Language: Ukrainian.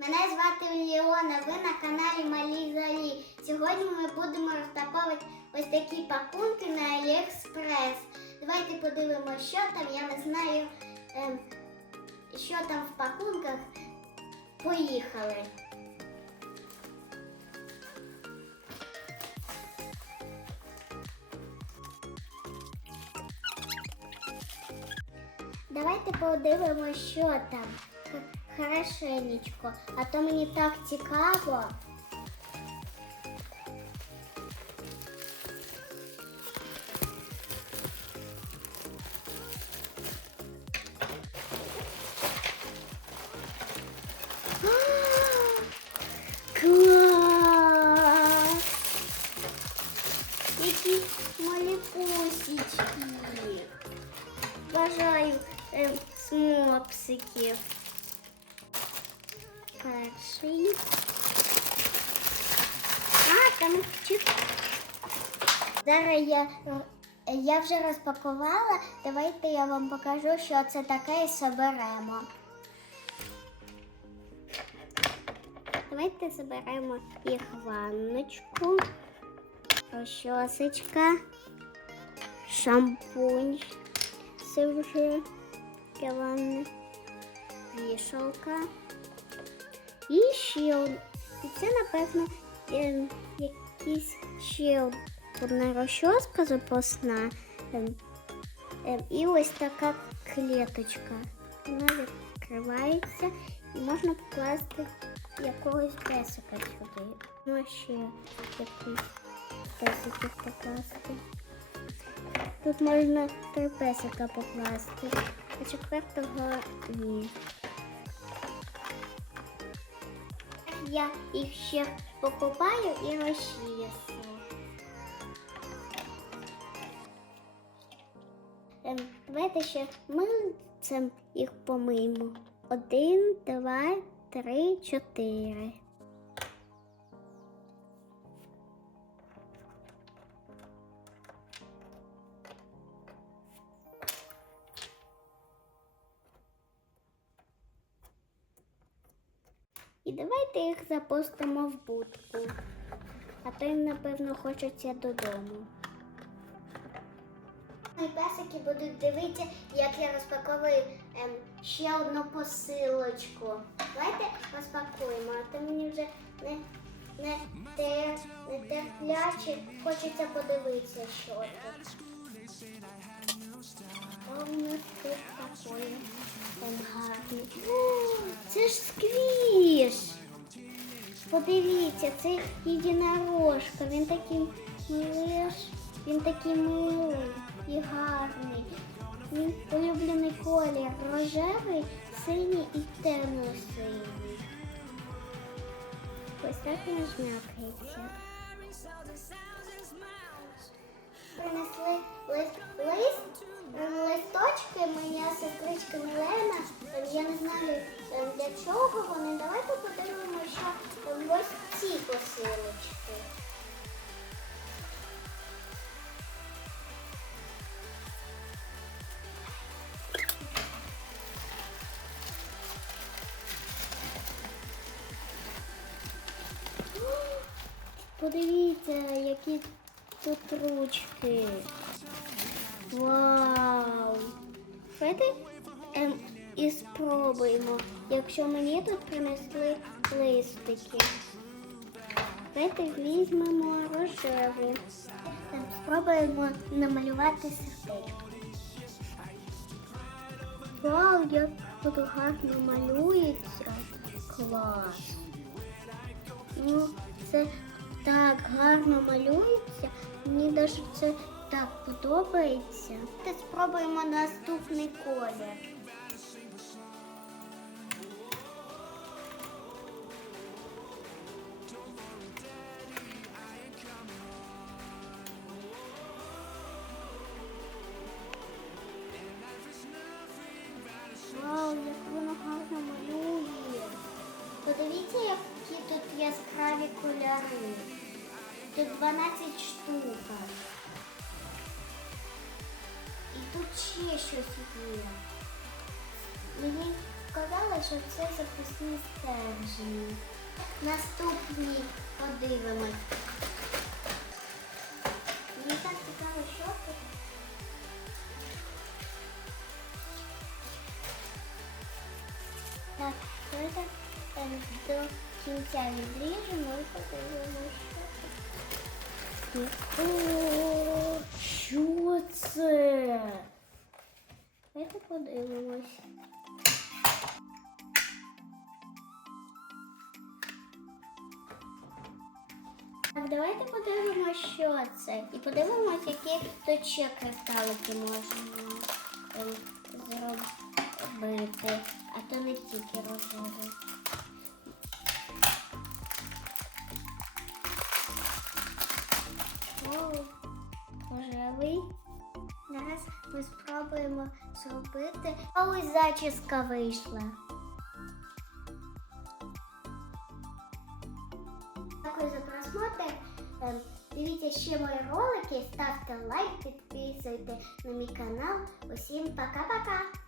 Мене звати Леона, ви на каналі Малі Залі. Сьогодні ми будемо розпаковувати ось такі пакунки на Aliexpress. Давайте подивимося, що там. Я не знаю, ем, що там в пакунках. Поїхали. Давайте подивимося, що там. Х- Хорошенечко. А то мені так цікаво. Клас! Які малі пусічки. Бажаю е, смопсиків. Перший. А, там чіп. Зараз я, я вже розпакувала. Давайте я вам покажу, що це таке і соберемо. Давайте заберемо їх ванночку, розчосочка, шампунь. Це вже для ванни, вішалка. І ще і це, напевно, е, якісь ще одна розчоска запасна. Е, е, і ось така клеточка. Вона відкривається і можна покласти якогось песика сюди. Ну, ще якісь песиків покласти. Тут можна три песика покласти, а четвертого ні. Я їх ще покупаю і розчісу. Ем, Давайте ще мильцем їх помиємо. Один, два, три, чотири. І давайте їх запустимо в будку. А то їм, напевно, хочеться додому. Мої песики будуть дивитися, як я розпаковую ем, ще одну посилочку. Давайте розпакуємо, а то мені вже не, не, те, не терпляче, хочеться подивитися, що тут. Нас тут такое там гарний. Це ж сквіш! Подивіться, це єдинорожка. Він такий милиш, він такий милий і гарний. Він улюблений колір рожевий, синій і темно-синій. Ось так він жмякається. Принесли лист, лист, листочки, моя сестричка Милена. Ем, Я не знаю для чого вони. Давайте подивимося, ось ці посилочки. Подивіться, які тут ручки. Вау! Ем, і спробуємо, якщо мені тут принесли листики. Давайте візьмемо рожевий. Спробуємо намалювати сердечко. Вау, як тут гарно малюється. Клас. Ну, це так гарно малюється. Мені навіть це так подобається. Та спробуємо наступний колір. Тут 12 штук. І тут ще щось є. Мені сказала, що це запасні стержні. Наступні подивимось. Мені так цікаво, що тут. Так, давайте е, до кінця відріжемо і подивимося, що тут. О, що це? Давайте подивимось. Так, давайте подивимося, що це. І подивимось, які ще кристалики можна ем, зробити. А то не тільки рожевий. О, рожевий. Зараз ми спробуємо зробити. А ось зачіска вийшла. Дякую за просмотр. Ем, Дивіться ще мої ролики, ставте лайк, підписуйте на мій канал. Усім пока-пока!